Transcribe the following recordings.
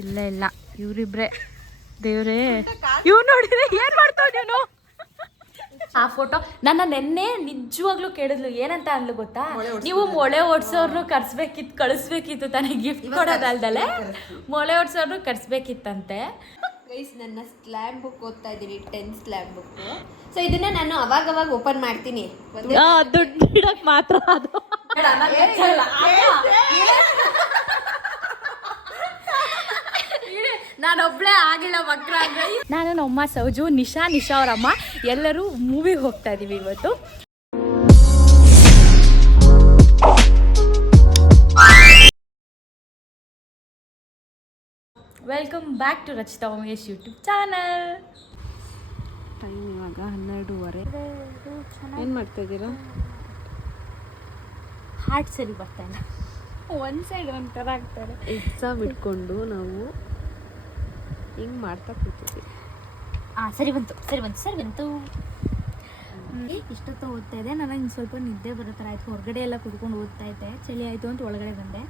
ಇಲ್ಲ ಇಲ್ಲ ಇವ್ರಿಬ್ರೆ ದೇವ್ರೇ ಇವ್ ನೋಡಿದ್ರೆ ಏನ್ ಮಾಡ್ತಾವ್ ನೀನು ಆ ಫೋಟೋ ನನ್ನ ನೆನ್ನೆ ನಿಜವಾಗ್ಲೂ ಕೇಳಿದ್ಲು ಏನಂತ ಅನ್ಲು ಗೊತ್ತಾ ನೀವು ಮೊಳೆ ಓಡ್ಸೋರ್ನು ಕರ್ಸ್ಬೇಕಿತ್ತು ಕಳಿಸ್ಬೇಕಿತ್ತು ತಾನೇ ಗಿಫ್ಟ್ ಕೊಡೋದಲ್ದಲೆ ಮೊಳೆ ಓಡ್ಸೋರ್ನು ಕರ್ಸ್ಬೇಕಿತ್ತಂತೆ ಗೈಸ್ ನನ್ನ ಸ್ಲ್ಯಾಮ್ ಬುಕ್ ಓದ್ತಾ ಇದ್ದೀನಿ ಟೆನ್ ಸ್ಲ್ಯಾಮ್ ಬುಕ್ ಸೊ ಇದನ್ನ ನಾನು ಅವಾಗ ಅವಾಗ ಓಪನ್ ಮಾಡ್ತೀನಿ ದುಡ್ಡು ಮಾತ್ರ ಅದು ನಾನೊಬ್ಳೆ ಆಗಿಲ್ಲ ಮಕ್ಳ ನಾನು ನಮ್ಮ ಸೌಜು ನಿಶಾ ನಿಶಾ ಅವರಮ್ಮ. ಎಲ್ಲರೂ ಮೂವಿಗೆ ಹೋಗ್ತಾ ಇದೀವಿ ಇವತ್ತು. Welcome back to Rachita Umesh YouTube channel time ಇವಾಗ ಹನ್ನೆರಡೂವರೆ. ಏನು ಮಾಡ್ತಾ ಇದ್ದೀರಾ? ಹಾರ್ಟ್ ಸರಿ ಬರ್ತಾ ಇಲ್ಲ. ಒಂದು ಸೈಡ್ ಒಂಥರ ಆಗ್ತಾರೆ. ಎಕ್ಸಾಮ್ ಇಟ್ಕೊಂಡು ನಾವು ಹಿಂಗೆ ಮಾಡ್ತಾ ಕೂತಿದ್ವಿ. ಹಾಂ ಸರಿ ಬಂತು ಸರಿ ಬಂತು ಸರಿ ಬಂತು. ಇಷ್ಟೊತ್ತು ಓದ್ತಾ ಇದೆ ನನಗೆ ಸ್ವಲ್ಪ ನಿದ್ದೆ ಬರೋ ಥರ ಆಯಿತು. ಹೊರಗಡೆ ಎಲ್ಲ ಕುತ್ಕೊಂಡು ಓದ್ತಾ ಇದ್ದೆ. ಚಳಿ ಆಯಿತು ಅಂತ ಒಳಗಡೆ ಬಂದೆ.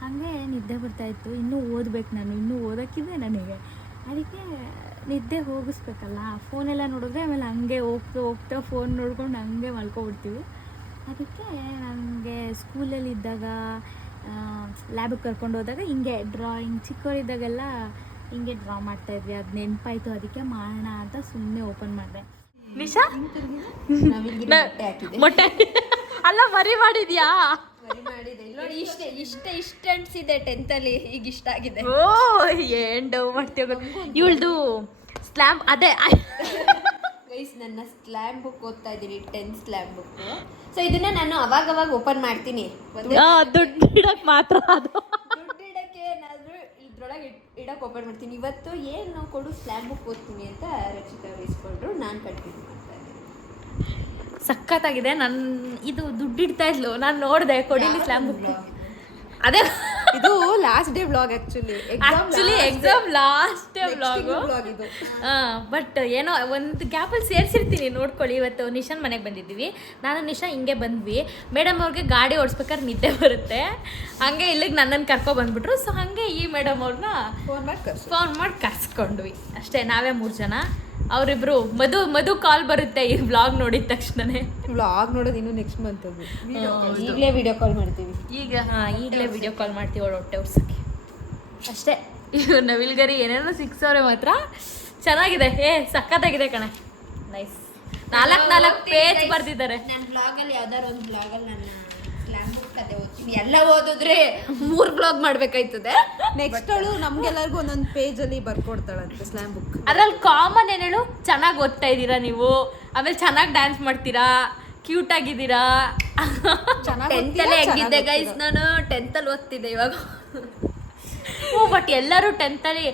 ಹಾಗೆ ನಿದ್ದೆ ಬರ್ತಾ ಇತ್ತು. ಇನ್ನೂ ಓದ್ಬೇಕು ನಾನು. ಇನ್ನೂ ಓದೋಕ್ಕಿದೆ ನನಗೆ. ಅದಕ್ಕೆ ನಿದ್ದೆ ಹೋಗಿಸ್ಬೇಕಲ್ಲ. ಫೋನೆಲ್ಲ ನೋಡಿದ್ರೆ ಆಮೇಲೆ ಹಂಗೆ ಹೋಗ್ತಾ ಹೋಗ್ತಾ ಫೋನ್ ನೋಡ್ಕೊಂಡು ಹಂಗೆ ಮಲ್ಕೊಬಿಡ್ತೀವಿ. ಅದಕ್ಕೆ ನನಗೆ ಸ್ಕೂಲಲ್ಲಿ ಇದ್ದಾಗ ಲ್ಯಾಬಿಗೆ ಕರ್ಕೊಂಡು ಹೋದಾಗ ಹಿಂಗೆ ಡ್ರಾಯಿಂಗ್ ಚಿಕ್ಕವರಿದ್ದಾಗೆಲ್ಲ ಹಿಂಗೆ ಡ್ರಾ ಮಾಡ್ತಾ ಇದ್ವಿ. ಅದು ನೆನಪಾಯ್ತು ಅದಕ್ಕೆ ಮಾಡೋಣ ಅಂತ ಸುಮ್ಮನೆ ಓಪನ್ ಮಾಡಿದೆ. ನಿಶಾ? ಮೊಟ್ಟೆ ಅಲ್ಲ ಮರಿ ಮಾಡಿದ್ಯಾ? ಬರಿ ಮಾಡಿದೆ. ನೋಡಿ ಇಷ್ಟ ಇಷ್ಟ ಇಷ್ಟ ಅನ್ಸಿದೆ ಟೆಂತಲ್ಲಿ ಈಗ ಇಷ್ಟ ಆಗಿದೆ. ಓ ಏನ್ ಡವ್ ಮಾಡ್ತೀವಿ ಇವಳ್ದು ಸ್ಲ್ಯಾಮ್ ಅದೇ ಗೈಸ್ ನನ್ನ ಸ್ಲ್ಯಾಮ್ ಬುಕ್ ಓದ್ತಾ ಇದ್ದೀನಿ ಟೆನ್ ಸ್ಲ್ಯಾಮ್ ಬುಕ್ ಸೊ ಇದನ್ನ ನಾನು ಅವಾಗ ಅವಾಗ ಓಪನ್ ಮಾಡ್ತೀನಿ ದುಡ್ಡು ಇಡಕ್ ಮಾತ್ರ ಅದು. ದುಡ್ಡು ಇಡಕ್ಕೆ ಏನಾದರೂ ಇದ್ರೊಳಗೆ ಇಡಕ್ಕೆ ಓಪನ್ ಮಾಡ್ತೀನಿ. ಇವತ್ತು ಏನು ನಾವು ಕೊಡು ಸ್ಲ್ಯಾಮ್ ಬುಕ್ ಓದ್ತೀನಿ ಅಂತ ರಚಿತಾ ಇಸ್ಕೊಂಡ್ರು ನಾನು ಕಂಟಿನ್ಯೂ ಮಾಡ್ತಾ ಇದ್ದೀನಿ. ಸಖತ್ತಾಗಿದೆ. ನನ್ ಇದು ದುಡ್ಡು ಇಡ್ತಾ ಇದ್ಲು. ನಾನು ನೋಡಿದೆ ಕೊಡಿಲಿ ಸ್ಲ್ಯಾಮ್ ಬುಕ್ ಅದೇ ಇದು last day vlog actually actually exam last day vlog ಇದು. ಬಟ್ ಏನೋ ಒಂದು ಗ್ಯಾಪಲ್ಲಿ ಸೇರಿಸಿರ್ತೀನಿ ನೋಡ್ಕೊಳ್ಳಿ. ಇವತ್ತು ನಿಶಾನ್ ಮನೆಗೆ ಬಂದಿದ್ದೀವಿ. ನಾನು ನಿಶಾ ಹಿಂಗೆ ಬಂದ್ವಿ. ಮೇಡಮ್ ಅವ್ರಿಗೆ ಗಾಡಿ ಓಡಿಸ್ಬೇಕಾದ್ರೆ ನಿದ್ದೆ ಬರುತ್ತೆ. ಹಂಗೆ ಇಲ್ಲಿಗೆ ನನ್ನನ್ನು ಕರ್ಕೊ ಬಂದ್ಬಿಟ್ರು. ಸೊ ಹಾಗೆ ಈ ಮೇಡಮ್ ಅವ್ರನ್ನ ಫೋನ್ ಮಾಡಿ ಫೋನ್ ಮಾಡಿ ಕರ್ಸ್ಕೊಂಡ್ವಿ. ಅಷ್ಟೇ ನಾವೇ ಮೂರು ಜನ. ಅವರಿಬ್ರು ಮಧು ಮಧು ಕಾಲ್ ಬರುತ್ತೆ ಈ ವ್ಲಾಗ್ ನೋಡಿದ ತಕ್ಷಣನೇ. ವ್ಲಾಗ್ ನೋಡೋದು ಇನ್ನು ನೆಕ್ಸ್ಟ್ ಮಂತ್ ಅದು. ಈಗಲೇ ವಿಡಿಯೋ ಕಾಲ್ ಮಾಡ್ತೀವಿ. ಈಗ ಹಾ ಈಗಲೇ ವಿಡಿಯೋ ಕಾಲ್ ಮಾಡ್ತೀವಿ ಅವಳು ಹೊಟ್ಟೆ ಉರ್ಸಕ್ಕೆ. ಅಷ್ಟೇ. ಇವ್ರು ನವಿಲ್ಗರಿ ಏನೇನೋ ಸಿಕ್ಸವ್ರೆ ಮಾತ್ರ. ಚೆನ್ನಾಗಿದೆ. ಏ ಸಖತ್ತಾಗಿದೆ ಕಣೆ. ನೈಸ್ ನಾಲ್ಕು ನಾಲ್ಕು ಪೇಜ್ ಬರ್ತಿದ್ದಾರೆ ನನ್ನ ಬ್ಲಾಗಲ್ಲಿ ಯಾವ್ದಾರು ಒಂದು ಬ್ಲಾಗಲ್ಲಿ ನನ್ನ ಕತೆ ಓದ್ತೀನಿ. ಎಲ್ಲ ಓದಿದ್ರೆ ಮೂರು ಬ್ಲಾಗ್ ಮಾಡ್ಬೇಕಾಯ್ತದೆ. ನೆಕ್ಸ್ಟ್ ಅವಳು ನಮ್ಗೆಲ್ಲರಿಗೂ ಒಂದೊಂದು ಪೇಜಲ್ಲಿ ಬರ್ಕೊಡ್ತಾಳಂತೆ ಸ್ಲ್ಯಾಮ್ ಬುಕ್ ಅದ್ರಲ್ಲಿ ಕಾಮನ್ ಏನೇಳು? ಹೇಳು ಚೆನ್ನಾಗಿ ಓದ್ತಾ ಇದ್ದೀರಾ ನೀವು? ಆಮೇಲೆ ಚೆನ್ನಾಗಿ ಡ್ಯಾನ್ಸ್ ಮಾಡ್ತೀರಾ? ಕ್ಯೂಟ್ ಆಗಿದ್ದೀರಾ? ಟೆಂತಲ್ಲಿ ಹೆಂಗಿದ್ದೆ ಗೈಸ್ ನಾನು? ಟೆಂತಲ್ಲಿ ಓದ್ತಿದ್ದೆ ಇವಾಗ. ಓ ಬಟ್ ಎಲ್ಲರೂ ಟೆಂತಲ್ಲಿ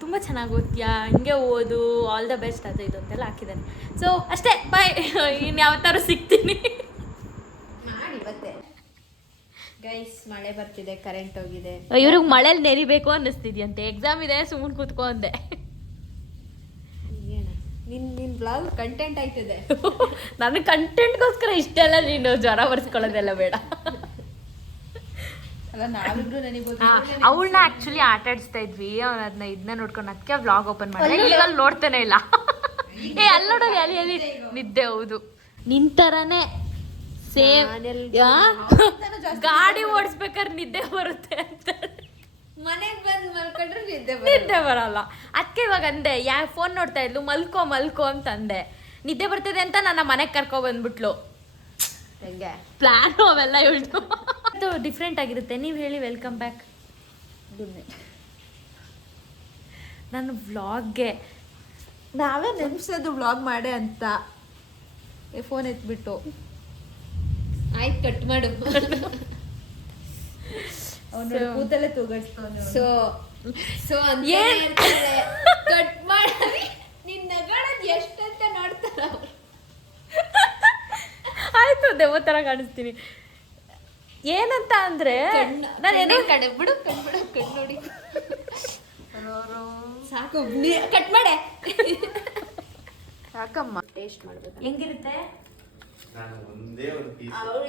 ತುಂಬ ಚೆನ್ನಾಗಿ ಓದ್ತೀಯಾ? ಹಿಂಗೆ ಓದು ಆಲ್ ದ ಬೆಸ್ಟ್ ಅದು ಇದು ಅಂತೆಲ್ಲ ಹಾಕಿದ್ದಾನೆ ಸೊ ಅಷ್ಟೇ ಬಾಯ್ ಇನ್ನು ಯಾವತ್ತಾರು ಸಿಗ್ತೀನಿ. ಗೈಸ್ ಮಳೆ ಬರ್ತಿದೆ ಕರೆಂಟ್ ಹೋಗಿದೆ. ಇವ್ರಿಗೆ ಮಳೇಲಿ ನೆರಿಬೇಕು ಅನ್ನಿಸ್ತಿದ್ಯಂತೆ. ಎಕ್ಸಾಮ್ ಇದೆ ಸುಮ್ಮನೆ ಕೂತ್ಕೊ ಅಂದೆ. ಏನ? ನಿನ್ ನಿನ್ ಬ್ಲಾಗ್ ಕಂಟೆಂಟ್ ಆಯ್ತಿದೆ. ನನ್ನ ಕಂಟೆಂಟ್ಗೋಸ್ಕರ ಇಷ್ಟೆಲ್ಲ ನೀನು ಜ್ವರ ಬರ್ಸ್ಕೊಳ್ಳೋದೆಲ್ಲ ಬೇಡ. ಅವಳನ್ನ ಆಕ್ಚುಲಿ ಆಟ ಆಡಿಸ್ತಾ ಇದ್ವಿ. ಅವ್ನ ಅದನ್ನ ಇದನ್ನ ನೋಡ್ಕೊಂಡು ಅದಕ್ಕೆ ವ್ಲಾಗ್ ಓಪನ್ ಮಾಡಿದೆ. ಈಗ ನೋಡ್ತಾನೆ ಇಲ್ಲ. ಏ ಅಲ್ಲಿ ನೋಡೋದು ಅಲ್ಲಿ ಅಲ್ಲಿ. ನಿದ್ದೆ ಹೌದು. ನಿಂತರನೇ ಸೇಮ್ ಗಾಡಿ ಓಡಿಸ್ಬೇಕಾದ್ರೆ ನಿದ್ದೆ ಬರುತ್ತೆ ಅಂತ. ಮನೆಗೆ ಬಂದು ಮಲ್ಕೊಂಡ್ರೆ ನಿದ್ದೆ ನಿದ್ದೆ ಬರಲ್ಲ. ಅದಕ್ಕೆ ಇವಾಗ ಅಂದೆ ಯಾ ಫೋನ್ ನೋಡ್ತಾ ಇದ್ಲು ಮಲ್ಕೋ ಮಲ್ಕೋ ಅಂತ ಅಂದೆ. ನಿದ್ದೆ ಬರ್ತದೆ ಅಂತ ನನ್ನ ಮನೆಗೆ ಕರ್ಕೊ ಬಂದ್ಬಿಟ್ಲು. ಹೆಂಗೆ? ಪ್ಲಾನ್ ಅವೆಲ್ಲ ಇವಳು ಇದು ಡಿಫ್ರೆಂಟ್ ಆಗಿರುತ್ತೆ. ನೀವು ಹೇಳಿ ವೆಲ್ಕಮ್ ಬ್ಯಾಕ್ ನನ್ನ ವ್ಲಾಗ್ಗೆ. ನಾವೇ ನೆನ್ಸೋದು ವ್ಲಾಗ್ ಮಾಡೆ ಅಂತ. ಫೋನ್ ಎತ್ಬಿಟ್ಟು. ಆಯ್ತು ಕಟ್ ಮಾಡು. ಕೂತಲ್ಲೇ ತೂಗಡ್ಸ್ತಾನೆ ಸೊ ಸೊ ಏನ್? ಕಟ್ ಮಾಡಿ. ನಿನ್ನ ನಗಾಡೋದು ಎಷ್ಟಂತ ನೋಡ್ತಾರ. ಆಯ್ತು ದೆವ್ವ ತರ ಕಾಣಿಸ್ತೀನಿ. ಏನಂತ ಅಂದ್ರೆ ನಾನು ನಾನೇನು ಕಡೆ ಬಿಡು ಕಣ್ ಬಿಡು ಕಣ್ ನೋಡಿ. ಸಾಕು ಕಟ್ ಮಾಡೆ. ಸಾಕಮ್ಮ. ಟೇಸ್ಟ್ ಮಾಡ್ಬೇಕು. ಹೆಂಗಿರುತ್ತೆ?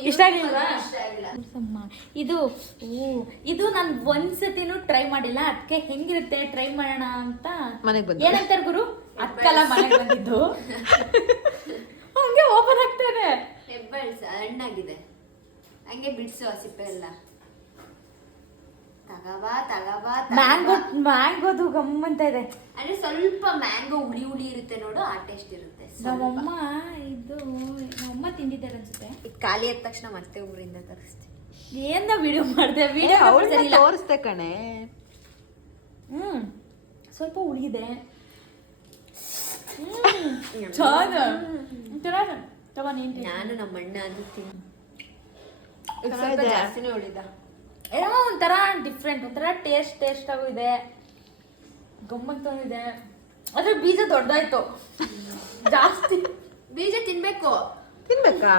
ಇಷ್ಟ ಆಗಿಲ್ವಾ? ಆಗಿಲ್ಲ. ಇದು ಓ ಇದು ನಾನು ಒಂದ್ಸತಿನೂ ಟ್ರೈ ಮಾಡಿಲ್ಲ. ಅದಕ್ಕೆ ಹೆಂಗಿರುತ್ತೆ? ಟ್ರೈ ಮಾಡೋಣ ಅಂತ. ಮನೆಗ್ ಬಂದೆ. ಏನಂತಾರೆ ಗುರು? ಅಕ್ಕಲ ಮನೆಗೆ ಬಂದಿದ್ದು. ಹಂಗೆ ಓಪನ್ ಆಗ್ತಾರೆ ಹೆಬ್ಬಳ್ಸ ಹಣ್ಣಾಗಿದೆ. ಹಂಗೆ ಬಿಡ್ಸು ಆ ಸಿಪ್ಪೆ ಎಲ್ಲ. ತಗಬಾ ತಗಬಾ ಮ್ಯಾಂಗೋ ಮ್ಯಾಂಗೋದು ಗಮ್ಮಂತ ಇದೆ. ಅಂದ್ರೆ ಸ್ವಲ್ಪ ಮ್ಯಾಂಗೋ ಹುಳಿ ಹುಳಿ ಇರುತ್ತೆ ನೋಡು ಆ ಟೇಸ್ಟ್ ಇರುತ್ತೆ. ನಮ್ಮಮ್ಮ ಇದು ನಮ್ಮಮ್ಮ ತಿಂದಿದ್ದಾರೆ ಅನ್ಸುತ್ತೆ. ಇದು ಖಾಲಿ ಆದ ತಕ್ಷಣ ಮತ್ತೆ ಊರಿಂದ ತರಿಸ್ತೀನಿ. ಏನ್ ವಿಡಿಯೋ ಮಾಡಿದೆ? ವಿಡಿಯೋ ತೋರಿಸ್ದೆ ಕಣೆ. ಹ್ಮ್ ಸ್ವಲ್ಪ ಉಳಿದೆ ಹ್ಮ್ ಚೆನ್ನಾಗ ತಗೋ ನೀನ್ ನಾನು ನಮ್ಮ ಅಣ್ಣ ಅದು ತಿನ್ ಚೆನ್ನಾಗಿದೆ. ಜಾಸ್ತಿನೇ ಉಳಿದ. ಏನೋ ಒಂಥರ ಡಿಫ್ರೆಂಟ್ ಒಂಥರ ಟೇಸ್ಟ್ ಟೇಸ್ಟ್ ಆಗು ಇದೆ. ಗಮ್ಮಂತ ಇದೆ. ಅದ್ರ ಬೀಜ ದೊಡ್ಡದಾಯ್ತು. ಜಾಸ್ತಿ. ಬೀಜ ತಿನ್ಬೇಕು. ತಿನ್ಬೇಕಾ?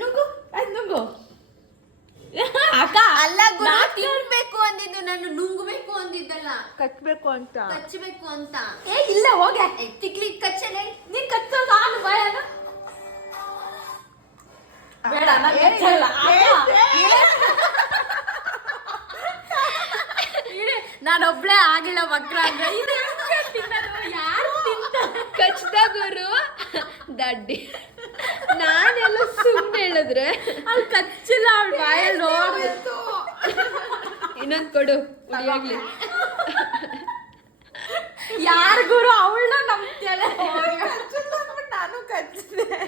ನುಂಗು. ಆಯ್ತು ನುಂಗು. ಅಕ್ಕ ಅಲ್ಲ ತಿನ್ಬೇಕು ಅಂದಿದ್ದು ನಾನು ನುಂಗ್ಬೇಕು ಅಂದಿದ್ದಲ್ಲ. ಕಟ್ಬೇಕು ಅಂತ. ಕಚ್ಚಬೇಕು ಅಂತ. ಏ ಇಲ್ಲ ಹೋಗ ತಿಕ್ಲಿ ಕಚ್ಚಲೆ. ನೀನ್ ಕಚ್ಚೋ ನಾನು ಬಾಯನ ಬೇಡ ನಾನ್ ಕಚ್ಚಲ್ಲ ಅಕ್ಕ, ಇಡಿ, ನಾನೊಬ್ಳೆ ಆಗಿಲ್ಲ ವಕ್ರ ಅಂದ್ರೆ. ಇದು ಹೆಂಗೆ ತಿನ್ನೋದು? ಯಾರು ತಿಂತಾರೆ ಕಚ್ದ ಗುರು ದಡ್ಡಿ. ನಾನೆಲ್ಲ ಸುಮ್ಮನೆ ಹೇಳಿದ್ರೆ. ಅಲ್ಲಿ ಕಚ್ಚಿಲ್ಲ ಅವ್ಳ ಬಾಯಲ್ಲಿ ನೋಡಿ. ಇನ್ನೊಂದ್ ಕೊಡು ಉಳಿಯಾಗ್ಲಿ ಯಾರಿಗೂರು ಅವಳನ್ನ ನಂಬ್ತಿಯಲ್ಲ. ನಾನು ಕಚ್ಚಿದೆ.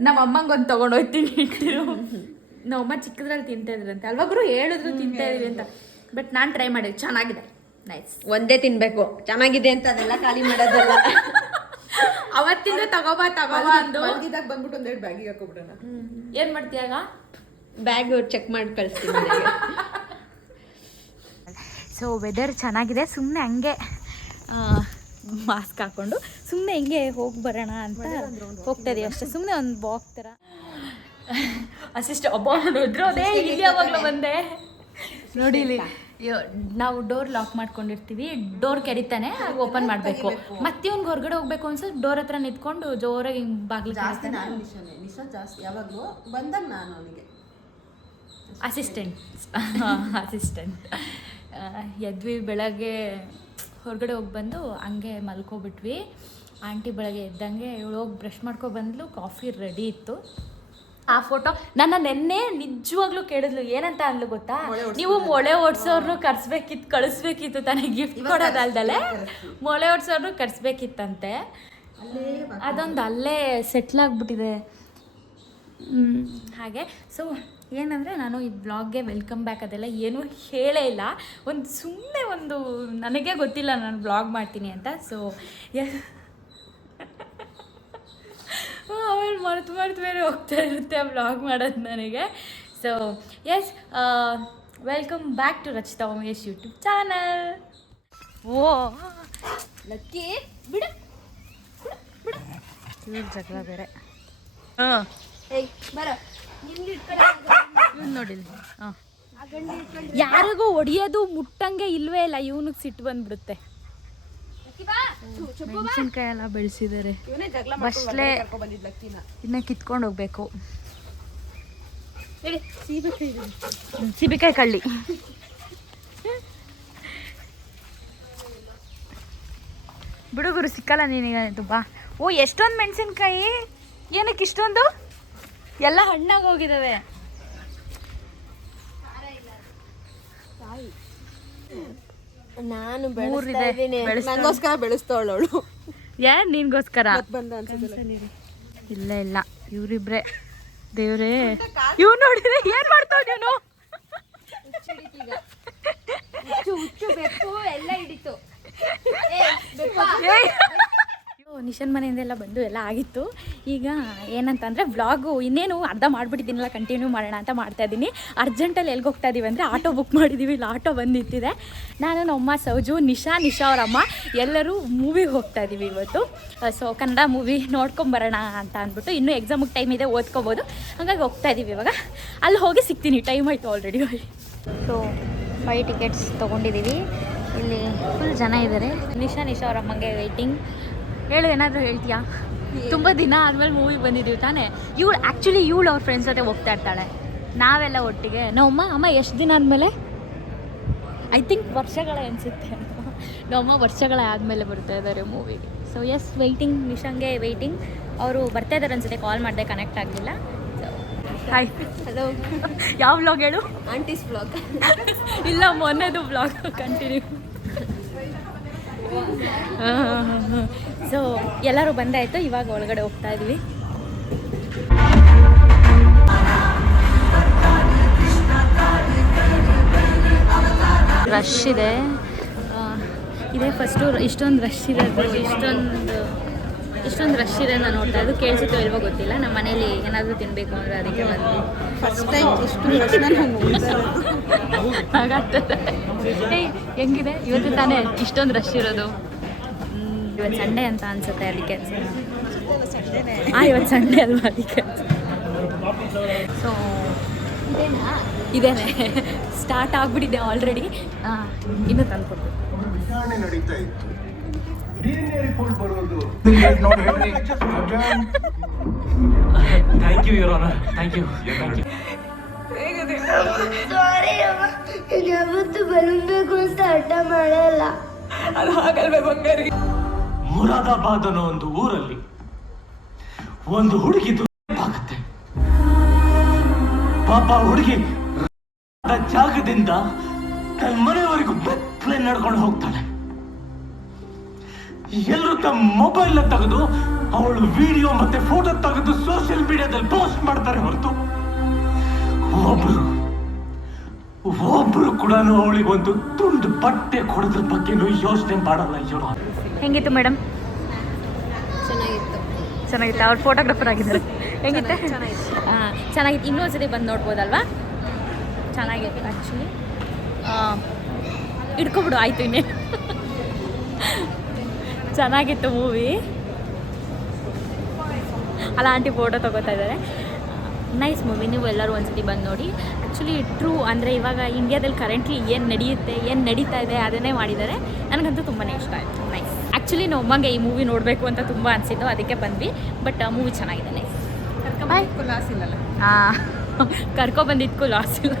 ನಮ್ಮ ಅಮ್ಮಂಗೊಂದು ತಗೊಂಡು ಹೋಗ್ತೀನಿ ಇಟ್ಟಿರು. ನಮ್ಮಮ್ಮ ಚಿಕ್ಕದ್ರಲ್ಲಿ ತಿಂತಾ ಇದ್ರಂತೆ ಅಲ್ವಾ ಗುರು? ಹೇಳಿದ್ರು ತಿಂತಾ ಇದ್ರಿ ಅಂತ. ಬಟ್ ನಾನು ಟ್ರೈ ಮಾಡಿದೆ. ಚೆನ್ನಾಗಿದೆ. ನೈಸ್ ಒಂದೇ ತಿನ್ಬೇಕು. ಚೆನ್ನಾಗಿದೆ ಅಂತ ಅದೆಲ್ಲ ಖಾಲಿ ಮಾಡೋದಲ್ಲ. ಅವತ್ತಿಂದ ತಗೋಬಾ ತಗೋಬಾ ಅಂದು. ಮಲಗಿದಾಗ ಬಂದ್ಬಿಟ್ಟು ಒಂದೆರಡು ಬ್ಯಾಗಿಗೆ ಹಾಕೋಬಿಡೋಣ. ಏನ್ ಮಾಡ್ತೀಯಾಗ ಬ್ಯಾಗ್ ಚೆಕ್ ಮಾಡಿ ಕಳಿಸ್ತೀನಿ ಸೊ ವೆದರ್ ಚೆನ್ನಾಗಿದೆ. ಸುಮ್ಮನೆ ಹಂಗೆ ಮಾಸ್ಕ್ ಹಾಕೊಂಡು ಸುಮ್ಮನೆ ಹಿಂಗೆ ಹೋಗಿ ಬರೋಣ ಅಂತ ಹೋಗ್ತಾ ಇದೀವಿ ಅಷ್ಟೇ. ಸುಮ್ಮನೆ ಒಂದು ಬಾಕ್ ಥರ. ಅಸಿಸ್ಟ್ ಒಬ್ಬ ಅದೇ ಇಲ್ಲಿ ಯಾವಾಗಲೂ ಬಂದೆ. ನೋಡಿ ಇಲ್ಲಿ ನಾವು ಡೋರ್ ಲಾಕ್ ಮಾಡ್ಕೊಂಡಿರ್ತೀವಿ ಡೋರ್ ಕೆರಿತಾನೆ ಆಗ ಓಪನ್ ಮಾಡಬೇಕು. ಮತ್ತೆ ಅವ್ನಿಗೆ ಹೊರಗಡೆ ಹೋಗ್ಬೇಕು ಅನ್ಸುತ್ತೆ ಡೋರ್ ಹತ್ರ ನಿಂತ್ಕೊಂಡು ಜೋರಾಗಿ ಹಿಂಗೆ ಬಾಗ್ಲು ಜಾಸ್ತಿ ನಾನು ನಿಶಾನೆ ನಿಶಾ ಜಾಸ್ತಿ ಯಾವಾಗಲೂ ಬಂದಾಗ ನಾನು ಅವನಿಗೆ. ಅಸಿಸ್ಟೆಂಟ್ ಅಸಿಸ್ಟೆಂಟ್ ಎದ್ವಿ ಬೆಳಗ್ಗೆ ಹೊರಗಡೆ ಹೋಗಿ ಬಂದು ಹಂಗೆ ಮಲ್ಕೊಬಿಟ್ವಿ. ಆಂಟಿ ಬೆಳಗ್ಗೆ ಎದ್ದಂಗೆ ಇವಳು ಹೋಗಿ ಬ್ರಷ್ ಮಾಡ್ಕೊ ಬಂದ್ಲು ಕಾಫಿ ರೆಡಿ ಇತ್ತು. ಆ ಫೋಟೋ ನನ್ನ ನೆನ್ನೆ ನಿಜವಾಗ್ಲೂ ಕೇಳಿದ್ಲು ಏನಂತ ಅಂದ್ಲು ಗೊತ್ತಾ? ನೀವು ಮೊಳೆ ಓಡ್ಸೋರ್ನು ಕರ್ಸ್ಬೇಕಿತ್ತು ಕಳಿಸ್ಬೇಕಿತ್ತು ತನಗೆ ಗಿಫ್ಟ್ ಕೊಡೋದಲ್ದಲೆ? ಮೊಳೆ ಓಡ್ಸೋರ್ನು ಕರ್ಸ್ಬೇಕಿತ್ತಂತೆ. ಅದೊಂದು ಅಲ್ಲೇ ಸೆಟ್ಲ್ ಆಗಿಬಿಟ್ಟಿದೆ. ಹಾಗೆ. ಸೊ ಏನಂದರೆ ನಾನು ಈ ಬ್ಲಾಗ್ಗೆ ವೆಲ್ಕಮ್ ಬ್ಯಾಕ್ ಅದೆಲ್ಲ ಏನೂ ಹೇಳೇ ಇಲ್ಲ. ಒಂದು ಸುಮ್ಮನೆ ಒಂದು ನನಗೆ ಗೊತ್ತಿಲ್ಲ ನಾನು ಬ್ಲಾಗ್ ಮಾಡ್ತೀನಿ ಅಂತ. ಸೊ ಆಮೇಲೆ ಮರೆತು ಮರೆತು ಬೇರೆ ಹೋಗ್ತಾ ಇರುತ್ತೆ ಬ್ಲಾಗ್ ಮಾಡೋದು ನನಗೆ. So yes welcome back to Rachita Umesh YouTube channel O lucky ಬಿಡು ಇವ್ರ ಜಗಳ ಬೇರೆ. ಹಾಂ. ನೋಡಿಲ್ಲ ಯಾರಿಗೂ ಹೊಡಿಯೋದು ಮುಟ್ಟಂಗೆ ಇಲ್ವೇ ಇಲ್ಲ ಇವನಿಗೆ ಸಿಟ್ಟು ಬಂದ್ಬಿಡುತ್ತೆ. ಮೆಣಸಿನ್ಕಾಯಿ ಎಲ್ಲ ಬೆಳೆಸಿದ್ದಾರೆ ಲಕ್ಕಿನ. ಇನ್ನ ಕಿತ್ಕೊಂಡು ಹೋಗ್ಬೇಕು. ಸೀಬೆಕಾಯಿ ಕಳ್ಳಿ. ಬಿಡುಗರು ಸಿಕ್ಕಲ್ಲ ನಿನಗೆ ಬಾ. ಓ ಎಷ್ಟೊಂದು ಮೆಣಸಿನ್ಕಾಯಿ? ಏನಕ್ಕೆ ಇಷ್ಟೊಂದು? ಎಲ್ಲ ಹಣ್ಣಾಗಿ ಹೋಗಿದಾವೆ. ನಾನು ಮೂರಿದೆ ನಂಗೋಸ್ಕರ ಬೆಳೆಸ್ತವಳು ಯಾ ನಿನ್ಗೋಸ್ಕರ ಇಲ್ಲ ಇಲ್ಲ. ಇವ್ರಿಬ್ರೆ. ದೇವ್ರೇ. ಇವ್ ನೋಡಿದ್ರೆ ಏನ್ ಮಾಡ್ತಾವ್ ನೀನು? ಹುಚ್ಚು ಬೆಕ್ಕು ಎಲ್ಲ ಹಿಡಿತು. ನಿಶನ್ ಮನೆಯಿಂದೆಲ್ಲ ಬಂದು ಎಲ್ಲ ಆಗಿತ್ತು. ಈಗ ಏನಂತಂದರೆ ವ್ಲಾಗು ಇನ್ನೇನು ಅರ್ಧ ಮಾಡಿಬಿಟ್ಟಿದ್ದೀನಲ್ಲ ಕಂಟಿನ್ಯೂ ಮಾಡೋಣ ಅಂತ ಮಾಡ್ತಾ ಇದ್ದೀನಿ. ಅರ್ಜೆಂಟಲ್ಲಿ ಎಲ್ಲಿಗೆ ಹೋಗ್ತಾ ಇದ್ದೀವಿ ಅಂದರೆ ಆಟೋ ಬುಕ್ ಮಾಡಿದ್ದೀವಿ ಇಲ್ಲಿ ಆಟೋ ಬಂದು ನಿಂತಿದೆ ನಾನು ನಮ್ಮಮ್ಮ ಸೌಜು, ನಿಶಾ ನಿಶಾ ಅವರಮ್ಮ ಎಲ್ಲರೂ ಮೂವಿಗೆ ಹೋಗ್ತಾ ಇದ್ದೀವಿ ಇವತ್ತು. ಸೊ ಕನ್ನಡ ಮೂವಿ ನೋಡ್ಕೊಂಬರೋಣ ಅಂತ ಅಂದ್ಬಿಟ್ಟು ಇನ್ನೂ ಎಕ್ಸಾಮಿಗೆ ಟೈಮ್ ಇದೆ, ಓದ್ಕೋಬೋದು. ಹಾಗಾಗಿ ಹೋಗ್ತಾ ಇದ್ದೀವಿ ಇವಾಗ. ಅಲ್ಲಿ ಹೋಗಿ ಸಿಗ್ತೀನಿ ಟೈಮ್ ಆಯಿತು ಆಲ್ರೆಡಿ ಸೊ ಫೈವ್ ಟಿಕೆಟ್ಸ್ ತೊಗೊಂಡಿದ್ದೀವಿ ಇಲ್ಲಿ ಫುಲ್ ಜನ ಇದ್ದಾರೆ ನಿಶಾ ನಿಶಾ ಅವರಮ್ಮಗೆ ವೆಯ್ಟಿಂಗ್ ಹೇಳು ಏನಾದರೂ ಹೇಳ್ತೀಯಾ? ತುಂಬ ದಿನ ಆದ್ಮೇಲೆ ಮೂವಿ ಬಂದಿದ್ದೀವಿ ತಾನೇ. ಇವಳು ಆ್ಯಕ್ಚುಲಿ ಇವಳು ಅವ್ರ ಫ್ರೆಂಡ್ಸ್ ಜೊತೆ ಹೋಗ್ತಾ ಇರ್ತಾಳೆ. ನಾವೆಲ್ಲ ಒಟ್ಟಿಗೆ. ನಮ್ಮಮ್ಮ ಅಮ್ಮ ಎಷ್ಟು ದಿನ ಆದಮೇಲೆ? ಐ ಥಿಂಕ್ ವರ್ಷಗಳೇ ಅನಿಸುತ್ತೆ ನಮ್ಮಮ್ಮ ವರ್ಷಗಳೇ ಆದಮೇಲೆ ಬರ್ತಾ ಇದ್ದಾರೆ ಮೂವಿಗೆ ಸೊ ಎಸ್ ವೆಯ್ಟಿಂಗ್ ನಿಶಾಂಗೆ ವೆಯ್ಟಿಂಗ್ ಅವರು ಬರ್ತಾ ಇದ್ದಾರೆ ಅನ್ಸುತ್ತೆ ಕಾಲ್ ಮಾಡಿದೆ ಕನೆಕ್ಟ್ ಆಗಲಿಲ್ಲ. ಹಾಯ್ ಹಲೋ ಯಾವ ಬ್ಲಾಗ್ ಹೇಳು? ಆಂಟೀಸ್ ಬ್ಲಾಗ್ ಇಲ್ಲ ಮೊನ್ನೆದು ಬ್ಲಾಗ್ ಕಂಟಿನ್ಯೂ ಸೊ ಎಲ್ಲರೂ ಬಂದಾಯಿತು ಇವಾಗ ಒಳಗಡೆ ಹೋಗ್ತಾ ಇದ್ವಿ. ರಶ್ ಇದೆ. ಇದೇ ಫಸ್ಟು ಇಷ್ಟೊಂದು ರಶ್ ಇರೋದು ಇಷ್ಟೊಂದು ಇಷ್ಟೊಂದು ರಶ್ ಇದೆ ನಾನು ನೋಡ್ತಾ ಇದ್ದು ಕೇಳಿಸುತ್ತೋ ಇಲ್ವೋ ಗೊತ್ತಿಲ್ಲ. ನಮ್ಮ ಮನೇಲಿ ಏನಾದರೂ ತಿನ್ನಬೇಕು ಅಂದರೆ ಅದಕ್ಕೆ ಬಂದು ಫಸ್ಟ್ ಟೈಮ್ ಇಷ್ಟು ಹೆಂಗಿದೆ? ಇವತ್ತು ತಾನೇ ಇಷ್ಟೊಂದು ರಶ್ ಇರೋದು. ಇವತ್ತು ಸಂಡೇ ಅಂತ ಅನ್ಸುತ್ತೆ ಅದಕ್ಕೆ. ಹಾಂ ಇವತ್ತು ಸಂಡೆ ಅಲ್ವಾ ಅದಕ್ಕೆ? ಸೊ ಇದೇನೆ. ಸ್ಟಾರ್ಟ್ ಆಗ್ಬಿಟ್ಟಿದೆ ಆಲ್ರೆಡಿ ಇನ್ನೂ ತಂದ್ಕೊಡ್ತೀನಿ ನಡೀತಾ ಇತ್ತು. Thank you your thank you thank you ನಾನು ಯಾವತ್ತು ಬಲೂನ್ ಬೇಕು ಅಂತ ಹಠ ಮಾಡಲ್ಲ. ಮುರಾದಾಬಾದ್ ಅನ್ನೋ ಒಂದು ಊರಲ್ಲಿ ಒಂದು ಹುಡುಗಿ ಆಗುತ್ತೆ. ಪಾಪ ಹುಡುಗಿ ಜಾಗದಿಂದ ತನ್ನ ಮನೆಯವರೆಗೂ ಬೆತ್ತಲೆ ನಡ್ಕೊಂಡು ಹೋಗ್ತಾಳೆ. ಎಲ್ಲರೂ ತಮ್ಮ ಮೊಬೈಲ್ ತೆಗೆದು ಅವಳು ವಿಡಿಯೋ ಮತ್ತೆ ಫೋಟೋ ತೆಗೆದು ಸೋಷಿಯಲ್ ಮೀಡಿಯಾದಲ್ಲಿ ಪೋಸ್ಟ್ ಮಾಡ್ತಾರೆ ಹೊರತು. ಒಬ್ರು ಒಬ್ರು ಕೂಡ ಅವಳಿಗೆ ಒಂದು ತುಂಡು ಬಟ್ಟೆ ಕೊಡೋದ್ರ ಬಗ್ಗೆನೂ ಯೋಚನೆ ಮಾಡಲ್ಲ ಇವರು ಹೆಂಗಿತ್ತು ಮೇಡಮ್? ಚೆನ್ನಾಗಿತ್ತು. ಚೆನ್ನಾಗಿತ್ತು? ಅವ್ರು ಫೋಟೋಗ್ರಾಫರ್ ಆಗಿದ್ದಾರೆ. ಹೆಂಗಿತ್ತು? ಹಾಂ ಚೆನ್ನಾಗಿತ್ತು. ಇನ್ನೊಂದು ಸರಿ ಬಂದು ನೋಡ್ಬೋದಲ್ವಾ? ಚೆನ್ನಾಗಿತ್ತು ಆ್ಯಕ್ಚುಲಿ ಇಟ್ಕೊಬಿಡು ಆಯಿತು ಇನ್ನೇ. ಚೆನ್ನಾಗಿತ್ತು ಮೂವಿ ಅಲ್ಲ ಆಂಟಿ ಫೋಟೋ ತೊಗೋತಾ ಇದ್ದಾರೆ. ನೈಸ್ ಮೂವಿ ನೀವು ಎಲ್ಲರೂ ಒಂದ್ಸತಿ ಬಂದು ನೋಡಿ. ಆ್ಯಕ್ಚುಲಿ ಟ್ರೂ ಅಂದರೆ ಇವಾಗ ಇಂಡಿಯಾದಲ್ಲಿ ಕರೆಂಟ್ಲಿ ಏನು ನಡೆಯುತ್ತೆ ಏನು ನಡೀತಾ ಇದೆ ಅದನ್ನೇ ಮಾಡಿದ್ದಾರೆ. ನನಗಂತೂ ತುಂಬಾ ಇಷ್ಟ ಆಯಿತು. ನೈಸ್ ಆ್ಯಕ್ಚುಲಿ ನಮ್ಮಂಗೆ ಈ ಮೂವಿ ನೋಡಬೇಕು ಅಂತ ತುಂಬ ಅನಿಸಿದ್ದು ಅದಕ್ಕೆ ಬಂದ್ವಿ. ಬಟ್ ಮೂವಿ ಚೆನ್ನಾಗಿದೆ. ನೈಸ್ ಬಾಯ್ ಲಾಸ್ ಇಲ್ಲಲ್ಲ? ಹಾಂ ಕರ್ಕೊಬಂದಿದ್ಕು ಲಾಸ್ ಇಲ್ಲ.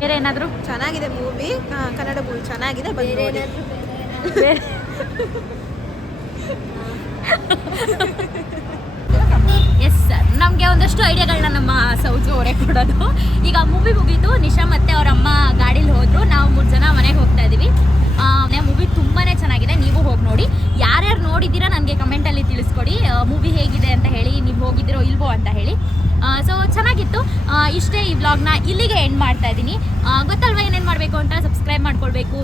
ಬೇರೆ ಏನಾದರೂ? ಚೆನ್ನಾಗಿದೆ ಮೂವಿ ಕನ್ನಡ ಮೂವಿ ಚೆನ್ನಾಗಿದೆ ಬೇರೆ ಎಸ್ ಸರ್ ನಮಗೆ ಒಂದಷ್ಟು ಐಡಿಯಾಗಳನ್ನ ನಮ್ಮ ಸೌಜು ಅವರೇ ಕೊಡೋದು. ಈಗ ಮೂವಿ ಮುಗೀತು. ನಿಶಾ ಮತ್ತೆ ಅವ್ರ ಅಮ್ಮ ಗಾಡೀಲಿ ಹೋದ್ರು. ನಾವು ಮೂರು ಜನ ಮನೆಗೆ ಹೋಗ್ತಾ ಇದ್ದೀವಿ. ಮೂವಿ ತುಂಬಾ ಚೆನ್ನಾಗಿದೆ. ನೀವು ಹೋಗಿ ನೋಡಿ. ಯಾರ್ಯಾರು ನೋಡಿದ್ದೀರಾ ನನಗೆ ಕಮೆಂಟಲ್ಲಿ ತಿಳಿಸ್ಕೊಡಿ. ಮೂವಿ ಹೇಗಿದೆ ಅಂತ ಹೇಳಿ, ನೀವು ಹೋಗಿದ್ದೀರೋ ಇಲ್ವೋ ಅಂತ ಹೇಳಿ. ಸೊ ಚೆನ್ನಾಗಿತ್ತು. ಇಷ್ಟೇ ಈ ವ್ಲಾಗ್ನ ಇಲ್ಲಿಗೆ ಎಂಡ್ ಮಾಡ್ತಾ ಇದ್ದೀನಿ. ಗೊತ್ತಲ್ವಾ ಏನೇನು ಮಾಡಬೇಕು ಅಂತ? ಸಬ್ಸ್ಕ್ರೈಬ್ ಮಾಡ್ಕೊಳ್ಬೇಕು.